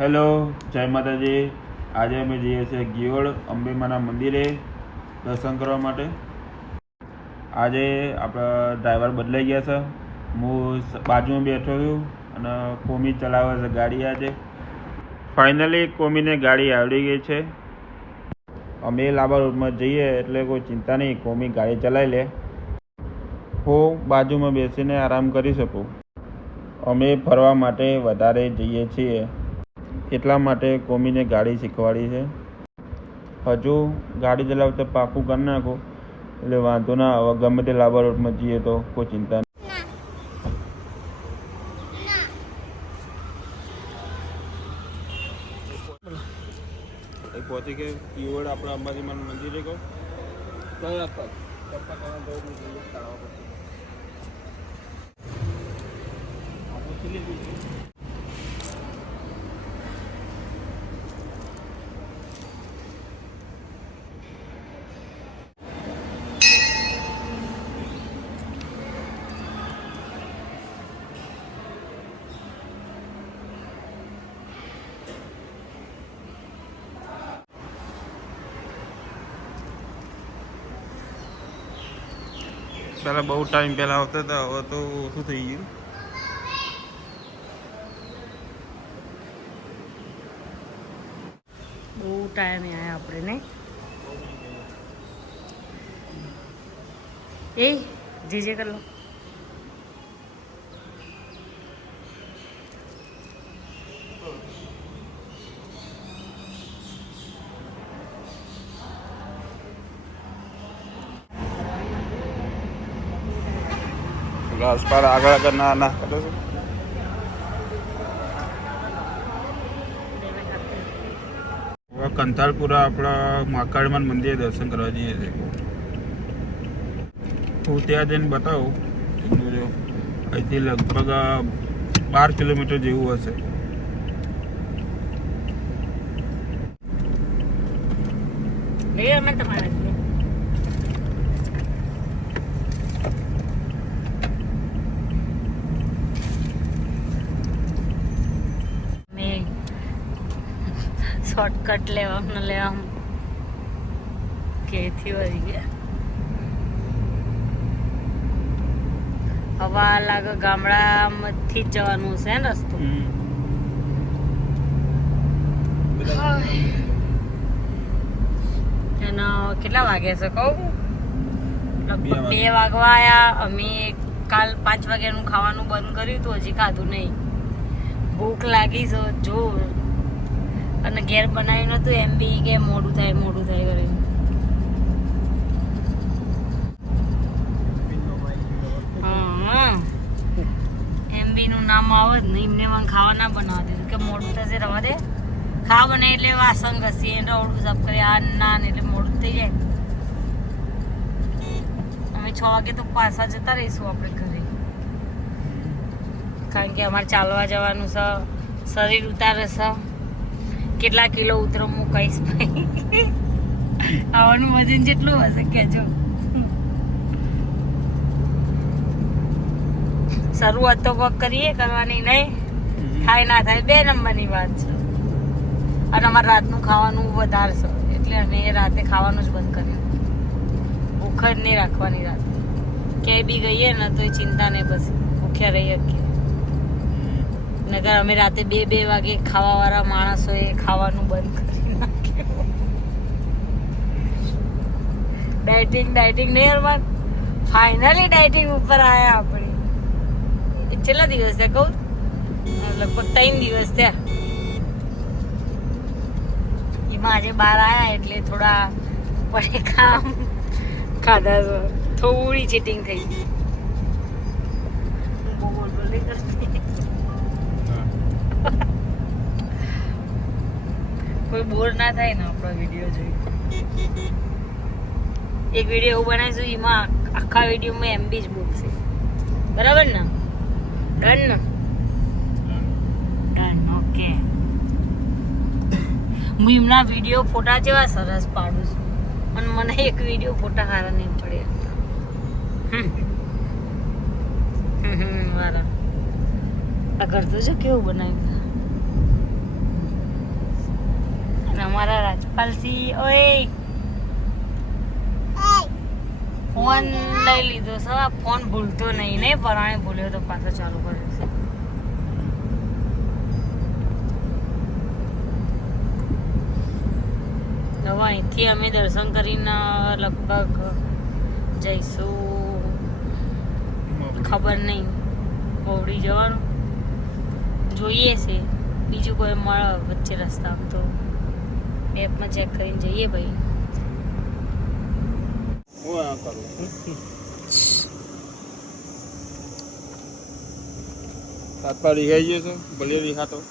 Hello, જય માતાજી. આજે અમે જઈએ છીએ ગિયોડ અંબેમાના મંદિરે દર્શન કરવા માટે. આજે આપણા ડ્રાઈવર બદલાઈ ગયા છે. હું બાજુમાં બેઠો છું અને કોમી ચલાવે છે ગાડી. આજે ફાઇનલી કોમીને ગાડી આવડી ગઈ છે. અમે લાંબા રૂટમાં જઈએ એટલે કોઈ ચિંતા નહીં, કોમી ગાડી ચલાવી લે, હું બાજુમાં બેસીને આરામ કરી શકું. અમે ફરવા માટે વધારે જઈએ છીએ એટલા માટે કોમીને ગાડી શીખવાડી છે. હજુ ગાડી ચલાવતા પાકું કરી નાખું એટલે વાંધો ના આવે. ગમે તે લાંબા રૂટમાં જઈએ તો કોઈ ચિંતા નહીં. પહોંચી કે ગિયોડ આપણા અંબાજીમાનું મંદિરે કહું પહેલાં બહુ ટાઈમ પહેલાં આવતા હતા, હવે તો ઓછું થઈ ગયું. બહુ ટાઈમે આવ્યા આપણે ને. એ જે કર લો. ઘાસ પર આગળ ના કરો છો. કંથાળપુરા આપણા મહાકાળીમાન મંદિરે દર્શન કરવા જઈએ છીએ. હું ત્યાં જઈને બતાવું. અહીંથી લગભગ 12 કિલોમીટર જેવું હશે. શોર્ટકટ લેવા કેથી વળી ગયા. હવા લાગે ગામડામાંથી જ જવાનું છે ને રસ્તો. એનો કેટલા વાગ્યા છે કહું? 2 વાગવા આયા. અમે કાલ 5 વાગ્યાનું ખાવાનું બંધ કર્યું હતું, હજી ખાધું નહીં. ભૂખ લાગી છે જો, અને ઘેર બનાવ્યું નતું એમ બી કે મોડું થાય કરીને. હા, એમબી નું નામ આવે જ નહીં. એમને મને ખાવા ના બનાવવા દીધું કે મોડું થશે, રવા દે. ખાવા બને એટલે વાસણ ઘસી રવડું સાફ કરી આ ના એટલે મોડું થઈ જાય. અમે 6 વાગે તો પાછા જતા રહીશું આપણે ઘરે, કારણ કે અમારે ચાલવા જવાનું છે. શરીર ઉતારે છે. કેટલા કિલો ઉતરો હું કહીશ ભાઈ. આવવાનું વજન જેટલું હશે કેજો. શરૂઆત તો કોક કરીએ, કરવાની નહીં. થાય ના થાય 2 નંબરની વાત છે. અને અમારે રાતનું ખાવાનું વધારે છે એટલે અમે રાતે ખાવાનું જ બંધ કર્યું. ભૂખ જ નહીં રાખવાની રાતે. ક્યાંય બી ગઈએ ને તો એ ચિંતા નહીં, પછી ભૂખ્યા રહી શકીએ. નગર અમે રાતે 2 વાગે ખાવા વાળા માણસોએ ખાવાનું બંધ કરી નાખ્યું. ડાયટિંગ નહીં અરમાન, ફાઇનલી ડાયટિંગ ઉપર આવ્યા આપણે. કેટલા દિવસ થયા કહું? લગભગ 3 દિવસ થયા. એમાં આજે બહાર આવ્યા એટલે થોડા પડે કામ ખાધા છે. થોડી ચીટિંગ થઈ ગઈ. બહુ બોલ નહીં કરતી. કોઈ બોર ના થાય ને આપણો વિડીયો જોઈ. એક વિડીયો એવું બનાવીશું, એમાં આખા વિડીયોમાં એમબી જ બોલશે. બરાબર ને? ડન ને? ડન. ઓકે. હું એમના વિડીયો ફોટા જેવા સરસ પાડું છું, અને મને એક વિડીયો ફોટા સારા નહીં પડે. વારા આ ઘર તો જો કેવું બનાવ્યું. કલસી ઓય ફોન લઈ લીધો છે ફોન ભૂલતો નહીં ને પરાણે ભૂલ્યો તો પાછો ચાલુ કર્યો છે હવે અહીંથી અમે દર્શન કરીને લગભગ જઈશું ખબર નહીં મોવડી જવાનું જોઈએ છે બીજું કોઈ મળે વચ્ચે રસ્તામાં તો મેપમાં ચેક કરીને જઈએ ભાઈ હાથપા રીહાઈ ગયો છે ભલે રીહાતો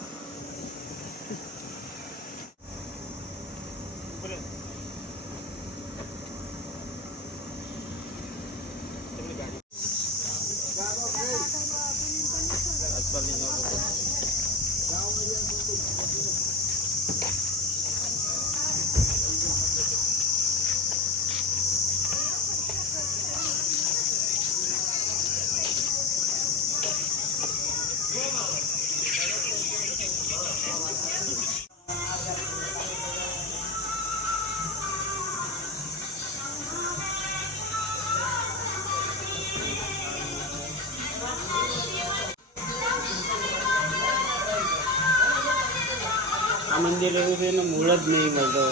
આ મંદિર એવું છે એનો મૂળ જ નહીં મળતો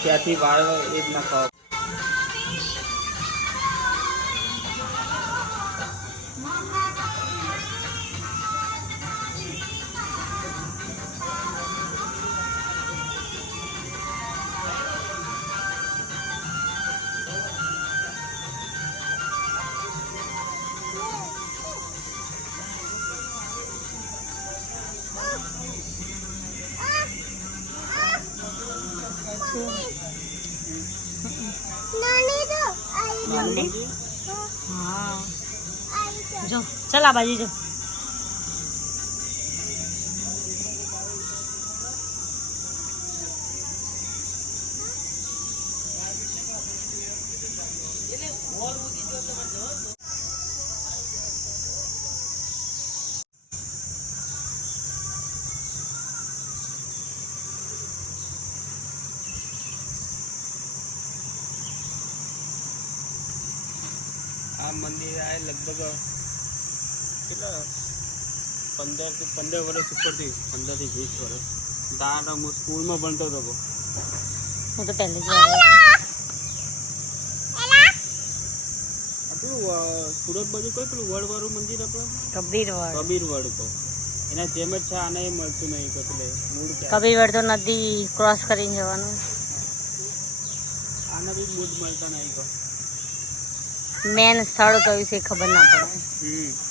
ત્યાંથી વાળો એ જ ના ખાવ મંદિર હા જો ચાલ આ બાજુ જો આ મંદિર આ લગભગ કેટલા 15 વર્ષ ઉપરથી 15 થી 20 વર્ષ દાદા હું સ્કૂલમાં ભણતો હતો હું તો પહેલે જ સુરત બાજુ કોઈ પેલું વડવાળું મંદિર આપણે કબીરવડ કબીરવડ તો એના જેમ જ છે આને એ મળતું નહીં એટલે મૂળ કબીરવડ તો નદી ક્રોસ કરીને જવાનું આના બી મૂળ મળતા નહીં કહો મેન સ્થળ કયું છે ખબર ના પડે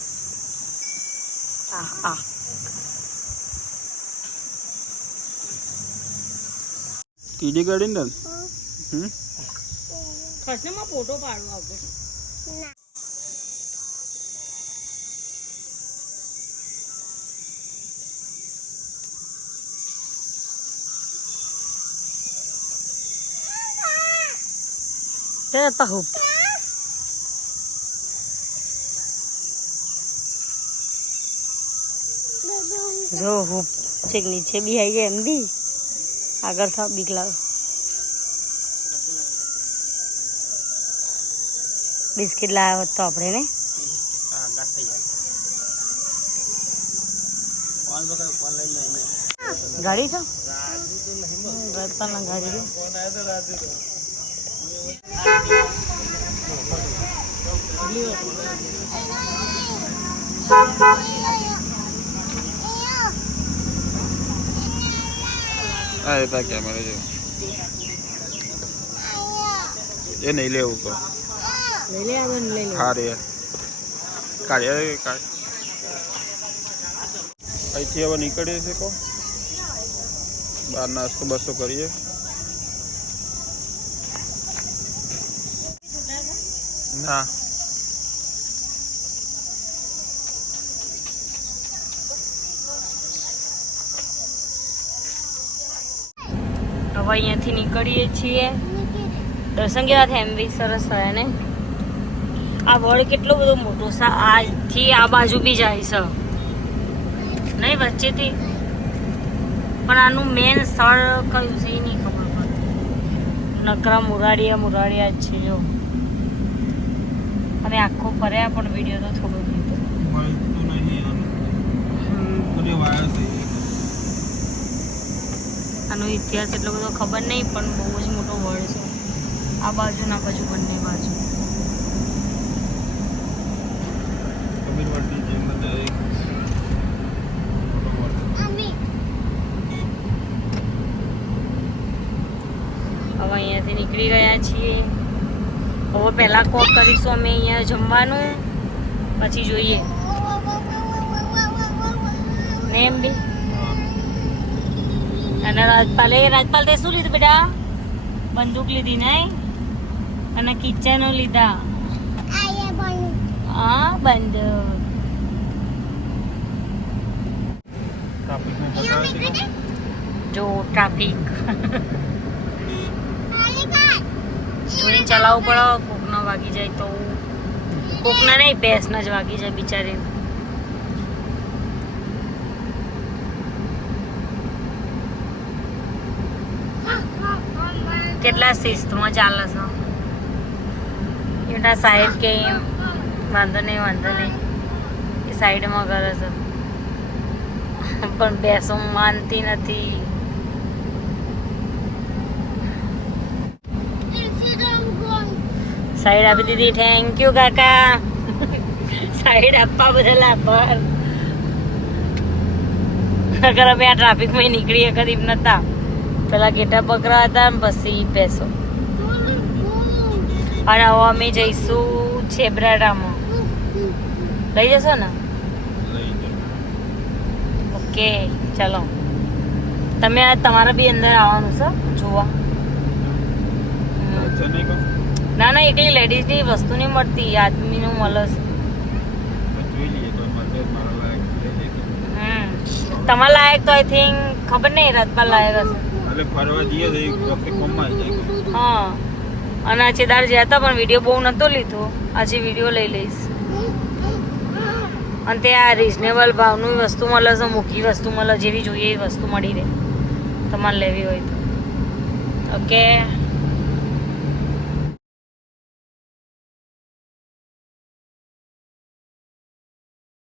આ આ કીડી કાઢી ને કૃષ્ણમાં ફોટો પાડવો આવતો તે પહુપ જો હું છેક નીચે બી આવી ગયા એમ બી આગળ થાવ બીક લાગે બિસ્કિટ લાવ્યો હોત તો આપણે ને હા ના થઈ જાય કોણ વગર કોણ લઈને આવી ગાડી છો રાજુ તો નહીં રસ્તાના ગાડી છે ફોન આવ્યો તો રાજુ તો હા એ ક્યાં મળે છે એ નહીં લેવું કહો લઈ લે આગળ લઈ લે હા રે કાઢ્યા અહીંથી હવે નીકળીએ છીએ કહો બહાર નાસ્તો બસો કરીએ ના હવે અહીંયાથી નીકળીએ છીએ દર્શન કેવા થાય એમ બી સરસ થયા ને આ વડ કેટલો બધો મોટો છે આજથી આ બાજુ બી જાય છે નહીં વચ્ચેથી પણ આનું મેન સ્થળ કયું છે એ નહીં ખબર પડતી નકરા મુરાડિયા જ છે જો. અને આખો ફર્યા પણ વિડીયો તો થોડો લીધો. મળતું નહીં આનું વાયર થઈ આનો ઇતિહાસ એટલો બધો ખબર નહીં પણ બહુ જ મોટો વર્ડ છે. આ બાજુ ના બાજુ બંને બાજુ. કબીરવાડની જેમ જ એક હવે અહીંયાથી નીકળી ગયા છીએ. હવે પહેલાં કોક કરીશું અમે અહીંયા જમવાનું, પછી જોઈએ ને એમ બી. અને રાજપાલ તે શું લીધું બેટા? બંદૂક લીધી નહીં અને કિચનો લીધા. હા બંદૂક. ટ્રાફિકમાં ફસાવે છે જો ટ્રાફિક જોઈને ચલાવવું પડે. કોકનો વાગી જાય તો કોકના નહીં, ભેંસના જ વાગી જાય બિચારી. કેટલા શિસ્તમાં ચાલે છે. એના સાહેબ કે વાંધો નહીં એ સાઈડમાં કરે છે પણ બેસો માનતી નથી. સાઈડ આપી દીધી. થેન્ક યુ કાકા. સાઈડ આપવા બદલ આભાર. નકર અમે આ ટ્રાફિકમાં નીકળી કદી નતા. પેલા ગેટા પકડા હતા ને પછી બેસો. અને હવે અમે જઈશું છેબરાડામાં. લઈ જશો ને? ઓકે ચલો. તમે તમારે બી અંદર આવવાનું છે જોવા? ના ના, એકલી લેડીઝની વસ્તુ નહીં મળતી, આદમીનું મળે છે. તમારા લાયક તો આઈ થિંક ખબર નહીં, રાજપાલ લાયક હશે. ફરવા જઈએ તો હા. અને ચેદાર જ્યાં હતા પણ વિડીયો બહુ નહોતો લીધો. આજે વિડીયો લઈ લઈશ. અને ત્યાં રિઝનેબલ ભાવનું વસ્તુ મળે છે, મૂકી વસ્તુ મળે, જેવી જોઈએ એવી વસ્તુ મળી રહે તમારે લેવી હોય તો. ઓકે.